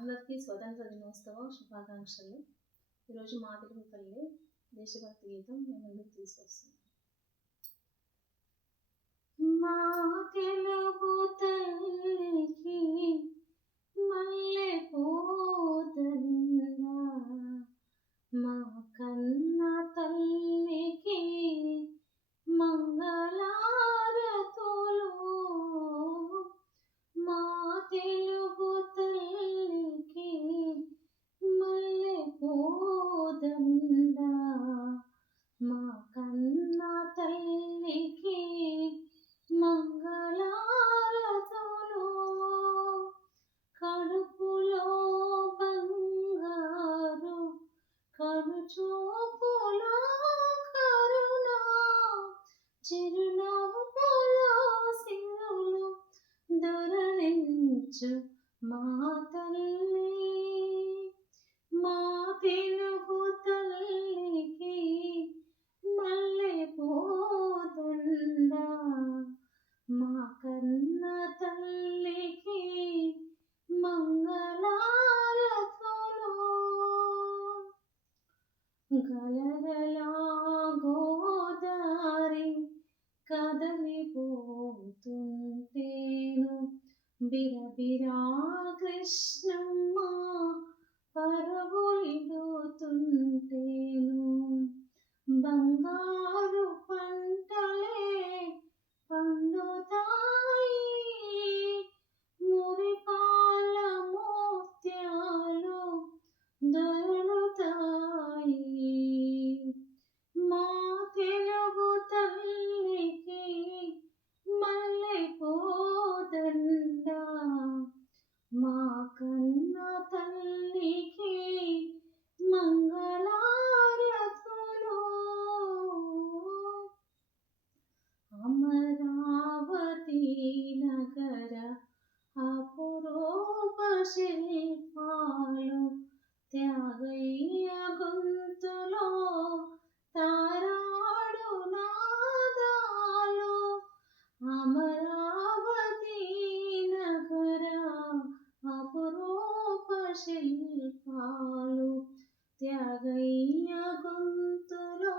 అందరికీ స్వతంత్ర దినోత్సవ శుభాకాంక్షలు. ఈరోజు మా తెలుగు తల్లి దేశభక్తి గీతం మేము ముందుకు తీసుకొస్తున్నాం. మా తెలుగు తల్లికి మల్లె పూదండ, మా కన్న తల్లికి మంగళారతులు. మా తెలుగు తల్లికి మల్లె పూదండ, మా కన్న తల్లికి మంగళారతులు. కడుపులో బంగారు, కనుచూపులో కరుణ, చిరునవ్వులో సిరులు దొరలించు మా తల్లి. మా తెలుగు తల్లికి మల్లె పూదండ, మా కన్న తల్లికి మంగళారతులు. గలగలా గోదారి కదలిపోతుంటేను, బిరబిరా కృష్ణమ్మ పరుగులిడుతుంటేను, బంగారు పంటలే పండుతాయి, మురిపాల ముత్యాలు దొరుకుతాయి. మా తెలుగు తల్లికి మల్లె పూదండ, మా కన్న తల్లికి మంగళారతులు. అమరావతి నగర అపురూప శిల్పాలు, త్యాగయ్య గొంతులో తారాడు నాదాలు. అమరావతి నగర అపురూప శిల్పాలు, త్యాగయ్య గొంతులో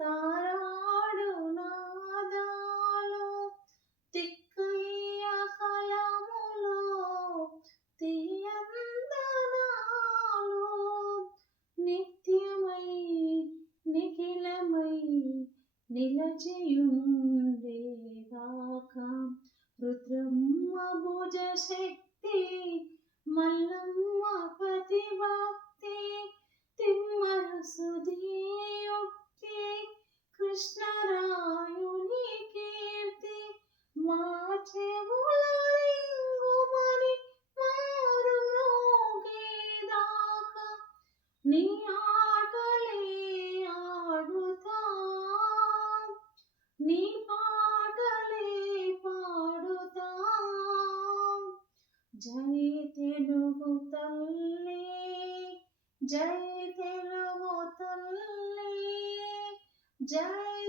తారాడు నాదాలు. తిక్కయ్య కలములో తీయందనాలు, నిత్యమై నిఖిలమై నిలచియుండేదాకా రుద్రమ్మ భుజ శక్తి, మల్లమ్మ పతిభక్తి, తిమ్మర సుధీయుక్తి, కృష్ణరాయుని కీర్తి మా చెవుల రింగుమని మారుమోగేదాకా నీ ఆటలే ఆడుతాం, నీ పాటలే పాడుతాం. జై తెలుగు తల్లి, జై తెలుగు తల్లి, జై